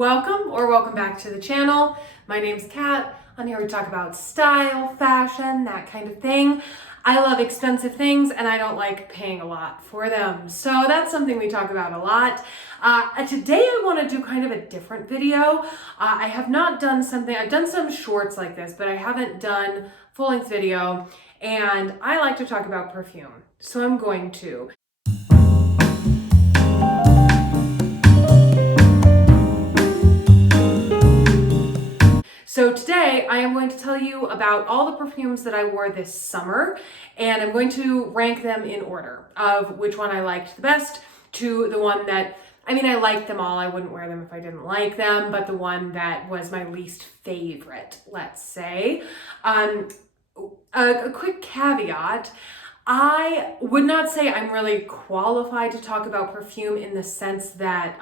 Welcome back to the channel. My name's Kat. On here we talk about style, fashion, that kind of thing. I love expensive things and I don't like paying a lot for them. So that's something we talk about a lot. Today I want to do kind of a different video. I have not done something, I've done some shorts like this, but I haven't done full-length video, and I like to talk about perfume. So I'm going to. So today I am going to tell you about all the perfumes that I wore this summer, and I'm going to rank them in order of which one I liked the best to the one that, I liked them all. I wouldn't wear them if I didn't like them, but the one that was my least favorite, let's say. A quick caveat. I would not say I'm really qualified to talk about perfume in the sense that,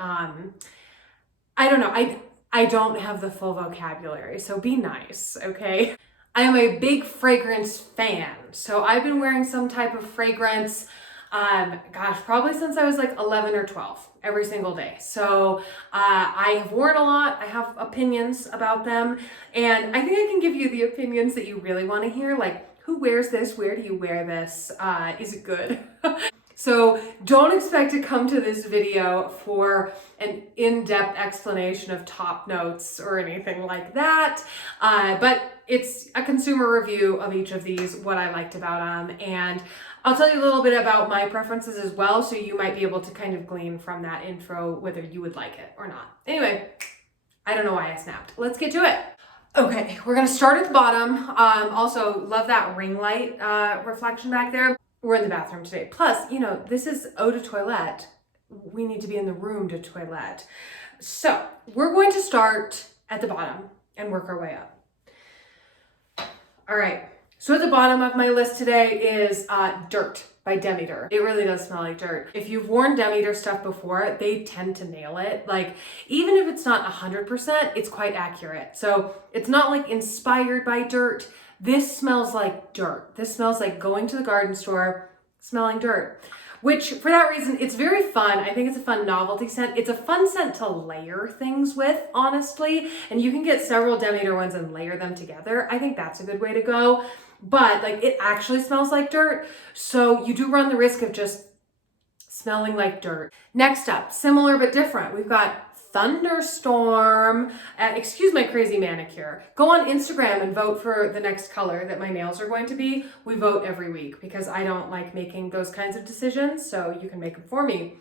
I don't have the full vocabulary, so be nice, okay? I am a big fragrance fan, so I've been wearing some type of fragrance, probably since I was like 11 or 12, every single day. So I have worn a lot, I have opinions about them, and I think I can give you the opinions that you really want to hear, like who wears this, where do you wear this, is it good? So don't expect to come to this video for an in-depth explanation of top notes or anything like that, but it's a consumer review of each of these, what I liked about them, and I'll tell you a little bit about my preferences as well, so you might be able to kind of glean from that intro whether you would like it or not. Anyway, I don't know why I snapped. Let's get to it. Okay, we're gonna start at the bottom. Also, love that ring light reflection back there. We're in the bathroom today. Plus, this is eau de toilette. We need to be in the room de toilette. So we're going to start at the bottom and work our way up. All right. So at the bottom of my list today is Dirt by Demeter. It really does smell like dirt. If you've worn Demeter stuff before, they tend to nail it. Like, even if it's not 100%, it's quite accurate. So it's not like inspired by dirt. This smells like dirt. This smells like going to the garden store, smelling dirt. Which, for that reason, it's very fun. I think it's a fun novelty scent. It's a fun scent to layer things with, honestly. And you can get several Demeter ones and layer them together. I think that's a good way to go. But, it actually smells like dirt. So you do run the risk of just smelling like dirt. Next up, similar but different, we've got Thunderstorm. Excuse my crazy manicure. Go on Instagram and vote for the next color that my nails are going to be. We vote every week because I don't like making those kinds of decisions, so you can make them for me.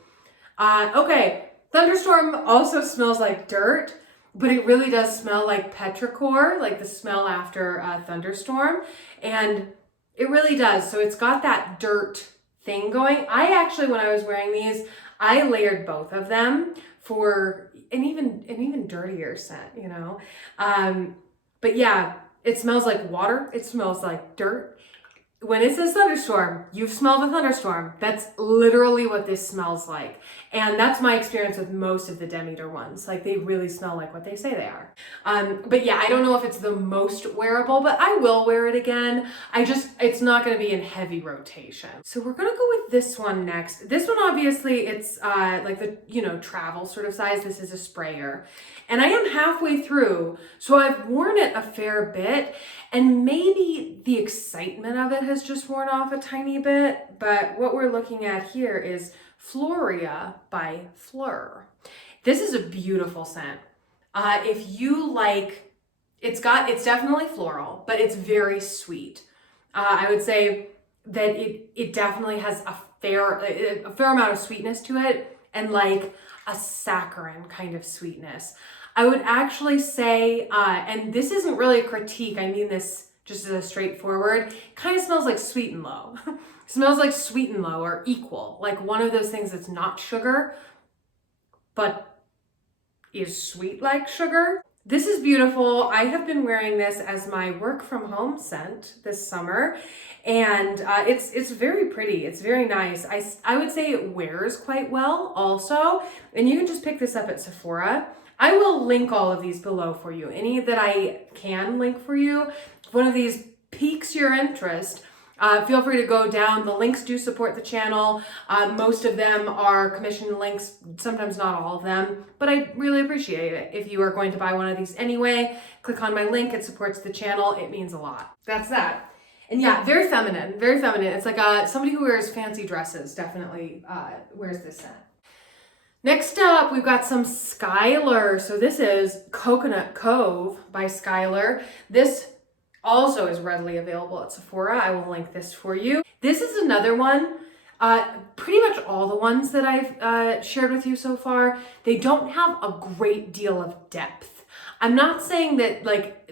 Okay, Thunderstorm also smells like dirt, but it really does smell like petrichor, like the smell after a thunderstorm, and it really does. So it's got that dirt thing going. I actually, when I was wearing these, I layered both of them for an even dirtier scent, but yeah, it smells like water. It smells like dirt. When it says thunderstorm, you've smelled a thunderstorm. That's literally what this smells like. And that's my experience with most of the Demeter ones. Like, they really smell like what they say they are. But yeah, I don't know if it's the most wearable, but I will wear it again. It's not going to be in heavy rotation. So we're going to go with this one next. This one, obviously, it's like the, travel sort of size. This is a sprayer. And I am halfway through, so I've worn it a fair bit, and maybe the excitement of it has just worn off a tiny bit, but what we're looking at here is Phloria by Phlur. This is a beautiful scent. If you like, it's definitely floral, but it's very sweet. I would say that it definitely has a fair amount of sweetness to it, and like a saccharin kind of sweetness. I would actually say, and this isn't really a critique, I mean this just as a straightforward, kind of smells like Sweet and Low. Smells like Sweet and Low or Equal, like one of those things that's not sugar, but is sweet like sugar. This is beautiful. I have been wearing this as my work from home scent this summer, and it's very pretty. It's very nice. I would say it wears quite well also, and you can just pick this up at Sephora. I will link all of these below for you. Any that I can link for you. If one of these piques your interest, Feel free to go down. The links do support the channel. Most of them are commission links, sometimes not all of them, but I really appreciate it. If you are going to buy one of these anyway, click on my link. It supports the channel. It means a lot. That's that. And yeah, very feminine, very feminine. It's like somebody who wears fancy dresses definitely wears this scent. Next up, we've got some Skylar. So this is Coconut Cove by Skylar. This also is readily available at Sephora. I will link this for you. This is another one. Pretty much all the ones that I've shared with you so far, they don't have a great deal of depth. I'm not saying that like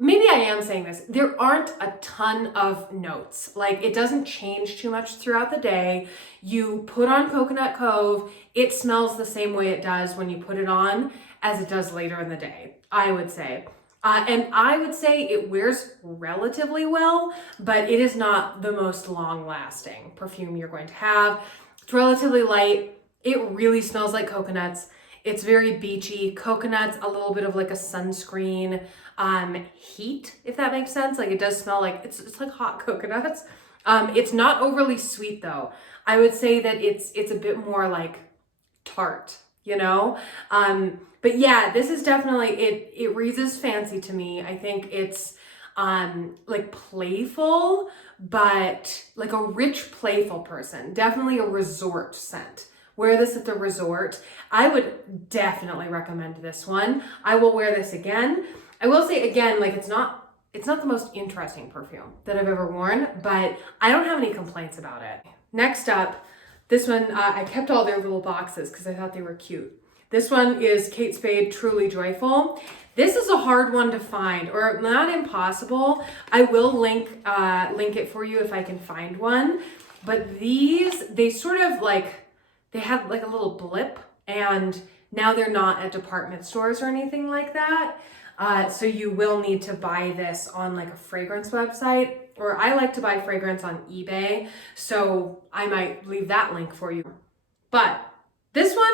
maybe I am saying this. There aren't a ton of notes. Like it doesn't change too much throughout the day. You put on Coconut Cove, it smells the same way it does when you put it on as it does later in the day, I would say. And I would say it wears relatively well, but it is not the most long-lasting perfume you're going to have. It's relatively light. It really smells like coconuts. It's very beachy. Coconuts, a little bit of like a sunscreen heat, if that makes sense. Like it does smell like, it's like hot coconuts. It's not overly sweet though. I would say that it's a bit more like tart, you know? But yeah, this is definitely, it reads as fancy to me. I think it's like playful, but like a rich, playful person. Definitely a resort scent. Wear this at the resort. I would definitely recommend this one. I will wear this again. I will say again, like it's not the most interesting perfume that I've ever worn, but I don't have any complaints about it. Next up, this one, I kept all their little boxes because I thought they were cute. This one is Kate Spade Truly Joyful. This is a hard one to find, or not impossible. I will link it for you if I can find one. But these, they sort of like, they had like a little blip, and now they're not at department stores or anything like that. So you will need to buy this on like a fragrance website, or I like to buy fragrance on eBay. So I might leave that link for you. But this one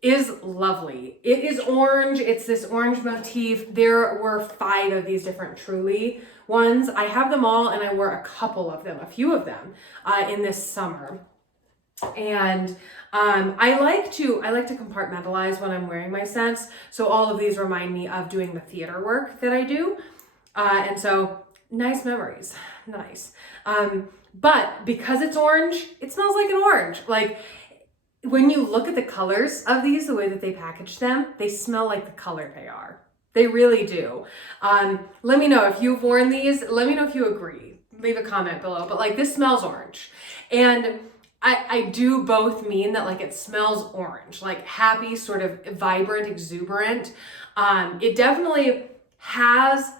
is lovely. It is orange. It's this orange motif. There were 5 of these different Truly ones. I have them all, and I wore a couple of them, a few of them in this summer. And I like to compartmentalize when I'm wearing my scents. So all of these remind me of doing the theater work that I do. And so nice memories, nice. But because it's orange, it smells like an orange. Like when you look at the colors of these, the way that they package them, they smell like the color they are. They really do. Let me know if you've worn these. Let me know if you agree. Leave a comment below. But like this smells orange. And I do both mean that like it smells orange, like happy, sort of vibrant, exuberant. It definitely has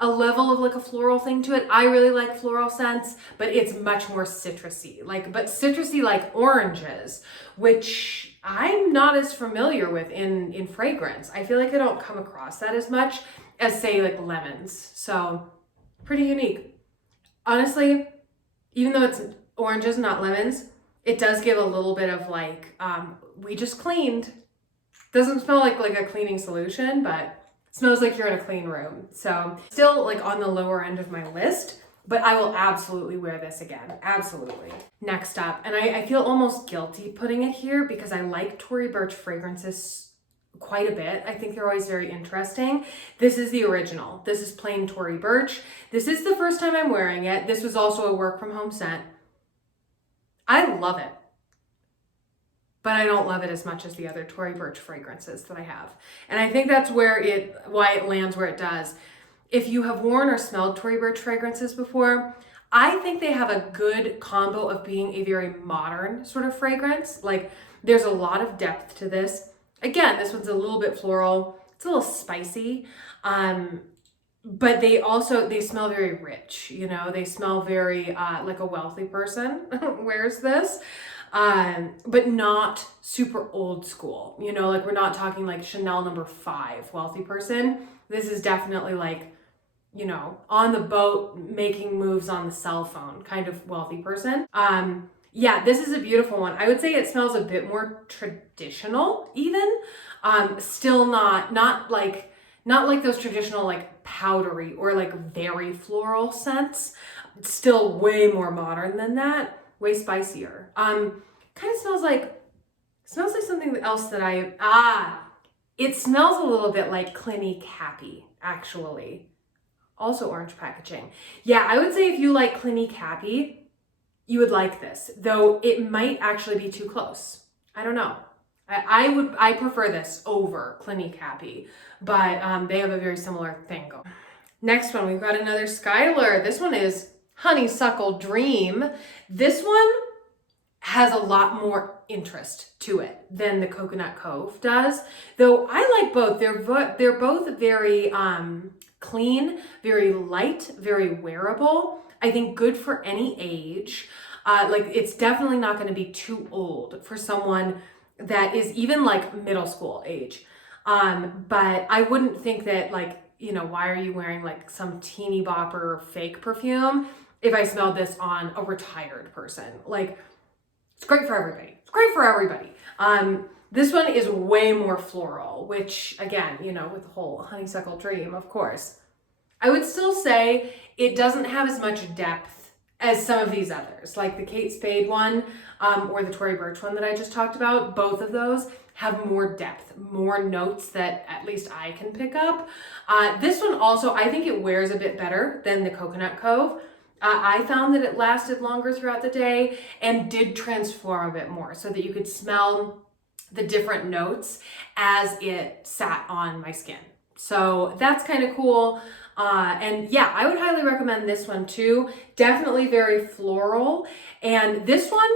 a level of like a floral thing to it. I really like floral scents, but it's much more citrusy, but citrusy like oranges, which I'm not as familiar with in fragrance. I feel like I don't come across that as much as say like lemons. So pretty unique. Honestly, even though it's oranges, not lemons, it does give a little bit of like, we just cleaned. Doesn't smell like a cleaning solution, but smells like you're in a clean room. So still like on the lower end of my list, but I will absolutely wear this again. Absolutely. Next up, and I feel almost guilty putting it here because I like Tory Burch fragrances quite a bit. I think they're always very interesting. This is the original. This is plain Tory Burch. This is the first time I'm wearing it. This was also a work from home scent. I love it, but I don't love it as much as the other Tory Burch fragrances that I have. And I think that's why it lands where it does. If you have worn or smelled Tory Burch fragrances before, I think they have a good combo of being a very modern sort of fragrance. Like there's a lot of depth to this. Again, this one's a little bit floral. It's a little spicy. But they smell very rich, you know, they smell very like a wealthy person wears this, but not super old school, you know, like we're not talking like Chanel No. 5 wealthy person. This is definitely like, you know, on the boat, making moves on the cell phone kind of wealthy person. Yeah, this is a beautiful one. I would say it smells a bit more traditional even, still not like those traditional like powdery or like very floral scents, It's still way more modern than that, way spicier. Kind of smells like something else that it smells a little bit like Clinique Happy, actually. Also orange packaging. Yeah, I would say if you like Clinique Happy, you would like this, though it might actually be too close. I don't know. I prefer this over Clinique Happy, but they have a very similar thing going. Next one, we've got another Skylar. This one is Honeysuckle Dream. This one has a lot more interest to it than the Coconut Cove does, though I like both. They're both very clean, very light, very wearable. I think good for any age. Like it's definitely not going to be too old for someone that is even like middle school age. But I wouldn't think that like, you know, why are you wearing like some teeny bopper fake perfume if I smelled this on a retired person? Like, it's great for everybody. It's great for everybody. This one is way more floral, which again, you know, with the whole Honeysuckle Dream, of course. I would still say it doesn't have as much depth as some of these others, like the Kate Spade one or the Tory Burch one that I just talked about. Both of those have more depth, more notes that at least I can pick up. This one also, I think it wears a bit better than the Coconut Cove. I found that it lasted longer throughout the day and did transform a bit more so that you could smell the different notes as it sat on my skin. So that's kind of cool. And yeah, I would highly recommend this one too. Definitely very floral. And this one,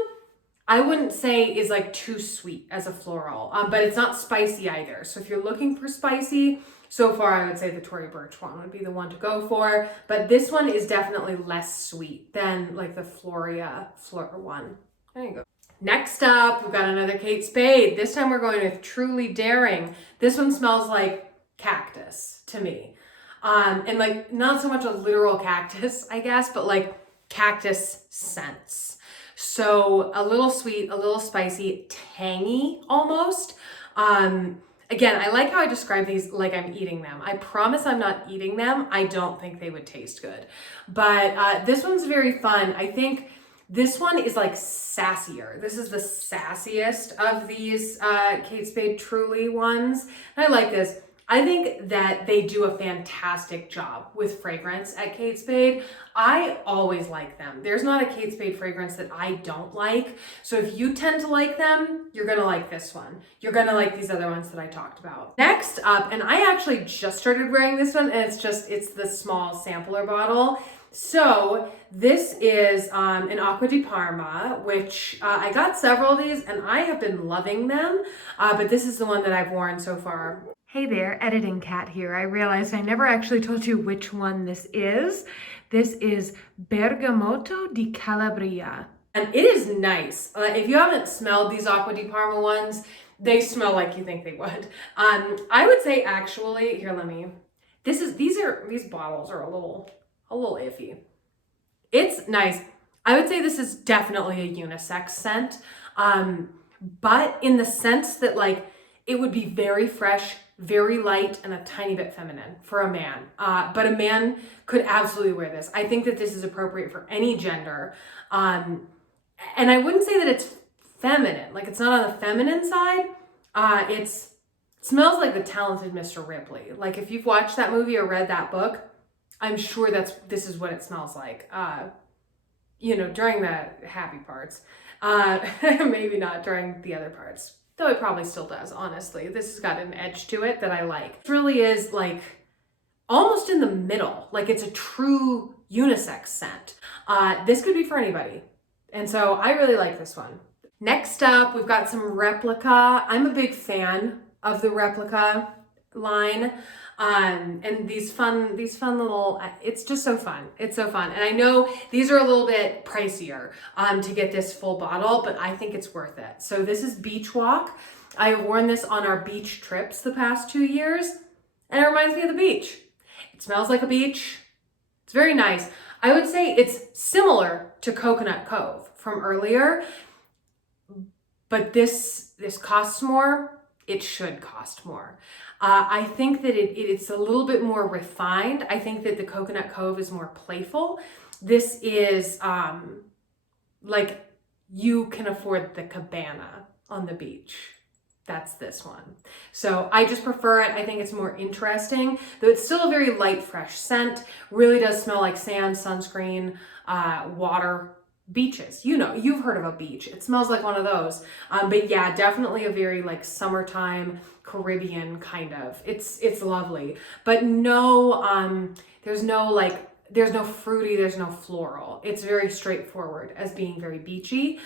I wouldn't say is like too sweet as a floral, but it's not spicy either. So if you're looking for spicy, so far I would say the Tory Burch one would be the one to go for. But this one is definitely less sweet than like the Phloria Phlur one. There you go. Next up, we've got another Kate Spade. This time we're going with Truly Daring. This one smells like cactus to me. And like not so much a literal cactus, I guess, but like cactus scents. So a little sweet, a little spicy, tangy almost. Again, I like how I describe these like I'm eating them. I promise I'm not eating them. I don't think they would taste good. But this one's very fun. I think this one is like sassier. This is the sassiest of these Kate Spade Truly ones. And I like this. I think that they do a fantastic job with fragrance at Kate Spade. I always like them. There's not a Kate Spade fragrance that I don't like. So if you tend to like them, you're gonna like this one. You're gonna like these other ones that I talked about. Next up, and I actually just started wearing this one, and it's the small sampler bottle. So this is an Aqua di Parma, which I got several of these and I have been loving them, but this is the one that I've worn so far. Hey there, Editing Cat here. I realized I never actually told you which one this is. This is Bergamotto di Calabria. And it is nice. If you haven't smelled these Aqua di Parma ones, they smell like you think they would. I would say actually, here, these bottles are a little iffy. It's nice. I would say this is definitely a unisex scent, but in the sense that like it would be very fresh, very light, and a tiny bit feminine for a man. But a man could absolutely wear this. I think that this is appropriate for any gender. And I wouldn't say that it's feminine. Like it's not on the feminine side. It smells like the talented Mr. Ripley. Like if you've watched that movie or read that book, I'm sure this is what it smells like. You know, during the happy parts. Maybe not during the other parts. Though it probably still does, honestly. This has got an edge to it that I like. It really is like almost in the middle. Like it's a true unisex scent. This could be for anybody. And so I really like this one. Next up, we've got some Replica. I'm a big fan of the Replica line. And these fun little, it's just so fun. It's so fun. And I know these are a little bit pricier to get this full bottle, but I think it's worth it. So this is Beach Walk. I have worn this on our beach trips the past 2 years, and it reminds me of the beach. It smells like a beach. It's very nice. I would say it's similar to Coconut Cove from earlier, but this costs more. It should cost more. I think that it's a little bit more refined. I think that the Coconut Cove is more playful. This is like you can afford the cabana on the beach. That's this one. So I just prefer it. I think it's more interesting, though it's still a very light, fresh scent. Really does smell like sand, sunscreen, water, beaches. You know, you've heard of a beach. It smells like one of those. But yeah, definitely a very like summertime Caribbean kind of. It's lovely. But no, there's no fruity, there's no floral. It's very straightforward as being very beachy.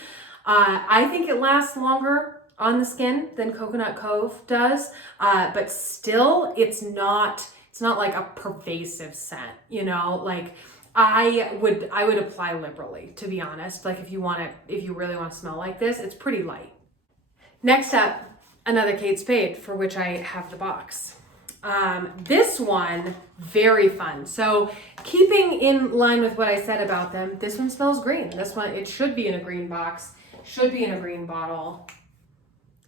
I think it lasts longer on the skin than Coconut Cove does, but still it's not like a pervasive scent, you know, like I would apply liberally, to be honest. Like if you really want to smell like this, it's pretty light. Next up, another Kate Spade, for which I have the box. This one, very fun. So keeping in line with what I said about them, this one smells green. This one, it should be in a green box, should be in a green bottle.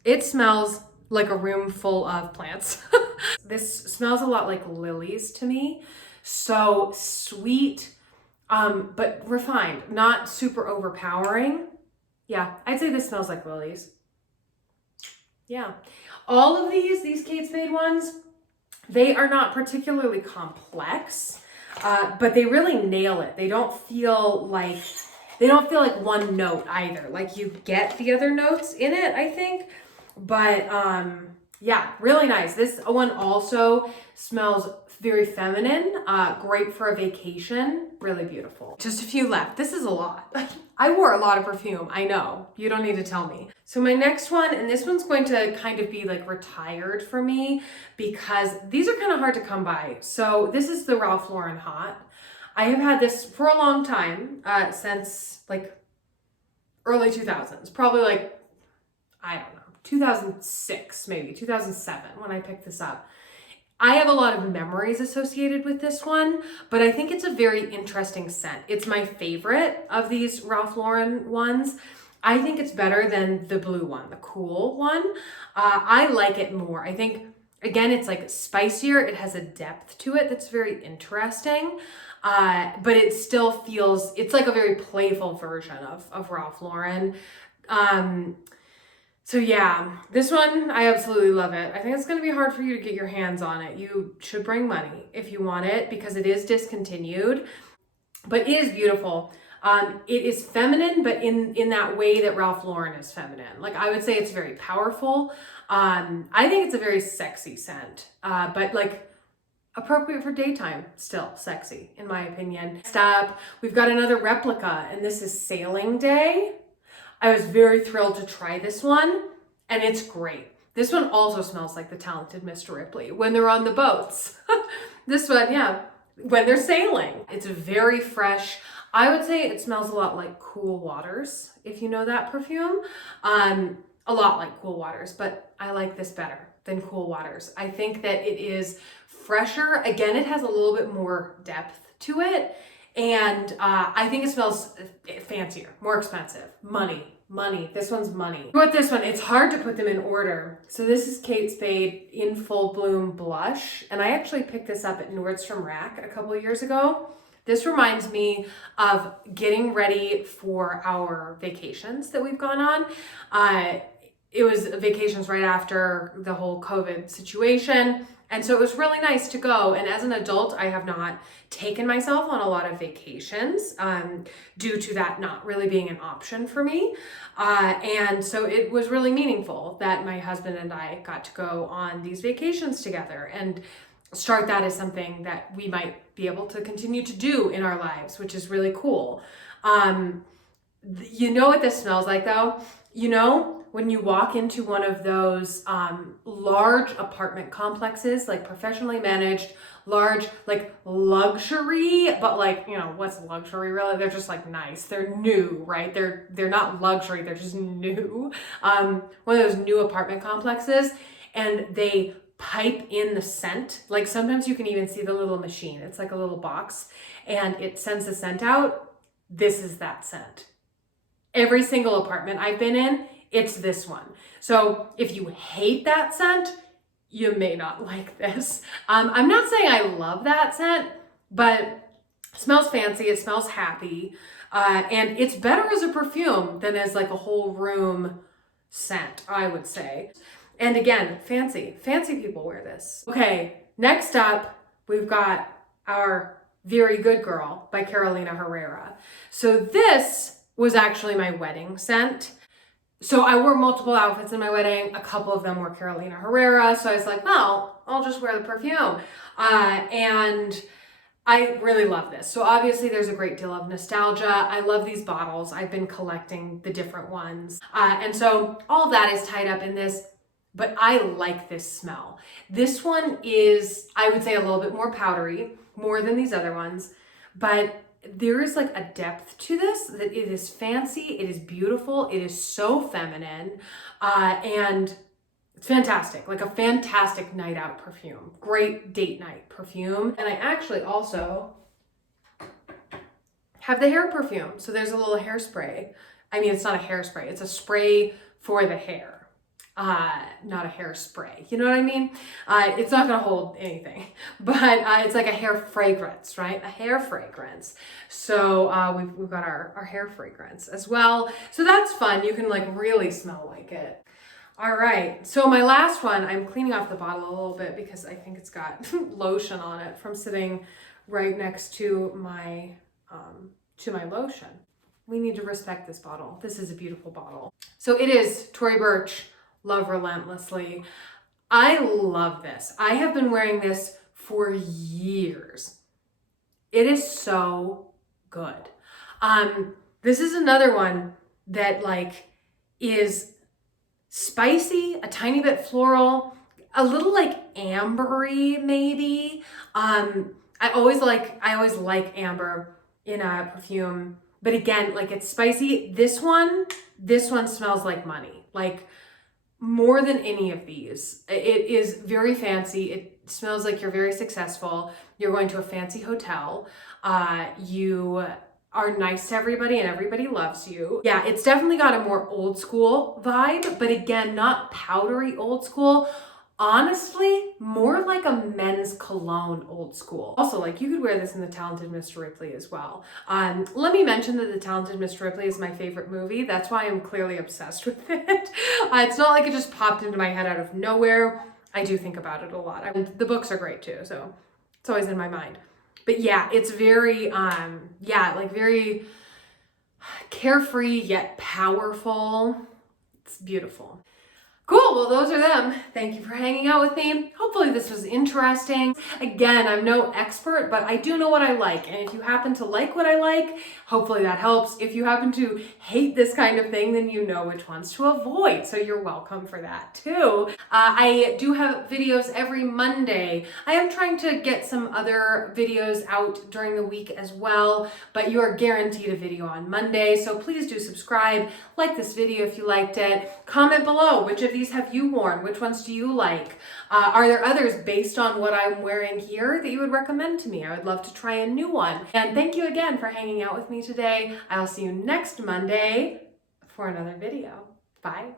It smells like a room full of plants. This smells a lot like lilies to me. So sweet, but refined, not super overpowering. Yeah, I'd say this smells like lilies. Yeah. All of these Kate Spade ones, they are not particularly complex, but they really nail it. They don't feel like one note either. Like you get the other notes in it, I think. But yeah, really nice. This one also smells very feminine, great for a vacation, really beautiful. Just a few left. This is a lot. I wore a lot of perfume, I know. You don't need to tell me. So my next one, and this one's going to kind of be like retired for me because these are kind of hard to come by. So this is the Ralph Lauren Hot. I have had this for a long time, since like early 2000s, probably like, I don't know, 2006, maybe 2007 when I picked this up. I have a lot of memories associated with this one, but I think it's a very interesting scent. It's my favorite of these Ralph Lauren ones. I think it's better than the blue one, the cool one. I like it more. I think, again, it's like spicier. It has a depth to it that's very interesting. But it still feels, it's like a very playful version of Ralph Lauren. So yeah, this one, I absolutely love it. I think it's going to be hard for you to get your hands on it. You should bring money if you want it because it is discontinued, but it is beautiful. It is feminine, but in that way that Ralph Lauren is feminine. Like I would say it's very powerful. I think it's a very sexy scent, but like appropriate for daytime, still sexy in my opinion. Next up, we've got another Replica, and this is Sailing Day. I was very thrilled to try this one, and it's great. This one also smells like the talented Mr. Ripley when they're on the boats. This one, yeah, when they're sailing. It's very fresh. I would say it smells a lot like Cool Waters, if you know that perfume. A lot like Cool Waters, but I like this better than Cool Waters. I think that it is fresher. Again, it has a little bit more depth to it. And I think it smells fancier, more expensive. Money. This one's money. With this one, it's hard to put them in order. So this is Kate Spade in Full Bloom Blush. And I actually picked this up at Nordstrom Rack a couple of years ago. This reminds me of getting ready for our vacations that we've gone on. It was vacations right after the whole COVID situation. And so it was really nice to go. And as an adult, I have not taken myself on a lot of vacations due to that not really being an option for me. And so it was really meaningful that my husband and I got to go on these vacations together and start that as something that we might be able to continue to do in our lives, which is really cool. You know what this smells like though? You know, when you walk into one of those large apartment complexes, like professionally managed, large, like luxury, but like, you know, what's luxury really? They're just like nice. They're new, right? They're not luxury. They're just new. One of those new apartment complexes, and they pipe in the scent. Like sometimes you can even see the little machine. It's like a little box and it sends the scent out. This is that scent. Every single apartment I've been in, it's this one. So if you hate that scent, you may not like this. I'm not saying I love that scent, but It smells fancy, it smells happy, and it's better as a perfume than as like a whole room scent, I would say. And again, fancy people wear this. Okay, next up, we've got our Very Good Girl by Carolina Herrera. So this was actually my wedding scent. So I wore multiple outfits in my wedding. A couple of them were Carolina Herrera. So I was like, well, I'll just wear the perfume. And I really love this. So obviously there's a great deal of nostalgia. I love these bottles. I've been collecting the different ones. And so all of that is tied up in this, but I like this smell. This one is, I would say, a little bit more powdery, more than these other ones, but there is like a depth to this that it is fancy, it is beautiful, it is so feminine, and it's fantastic, like a fantastic night out perfume, great date night perfume. And I actually also have the hair perfume. So there's a little hairspray. I mean, it's not a hairspray, it's a spray for the hair. Not a hairspray, you know what I mean? It's not gonna hold anything, but it's like a hair fragrance, right? A hair fragrance. So we've got our hair fragrance as well. So that's fun, you can like really smell like it. All right, so my last one, I'm cleaning off the bottle a little bit because I think it's got lotion on it from sitting right next to my lotion. We need to respect this bottle. This is a beautiful bottle. So it is Tory Burch Love Relentlessly. I love this. I have been wearing this for years. It is so good. This is another one that like is spicy, a tiny bit floral, a little like ambery maybe. I always like amber in a perfume, but again, like it's spicy. This one smells like money. Like more than any of these. It is very fancy. It smells like you're very successful. You're going to a fancy hotel. You are nice to everybody and everybody loves you. Yeah, it's definitely got a more old school vibe, but again, not powdery old school. Honestly, more like a men's cologne old school. Also, like you could wear this in The Talented Mr. Ripley as well. Let me mention that The Talented Mr. Ripley is my favorite movie. That's why I'm clearly obsessed with it. It's not like it just popped into my head out of nowhere. I do think about it a lot. The books are great too, so it's always in my mind. But yeah, it's very, like very carefree yet powerful. It's beautiful. Cool, well those are them. Thank you for hanging out with me. Hopefully this was interesting. Again, I'm no expert, but I do know what I like. And if you happen to like what I like, hopefully that helps. If you happen to hate this kind of thing, then you know which ones to avoid. So you're welcome for that too. I do have videos every Monday. I am trying to get some other videos out during the week as well, but you are guaranteed a video on Monday. So please do subscribe, like this video if you liked it, comment below which of these have you worn? Which ones do you like? Are there others based on what I'm wearing here that you would recommend to me? I would love to try a new one. And thank you again for hanging out with me today. I'll see you next Monday for another video. Bye.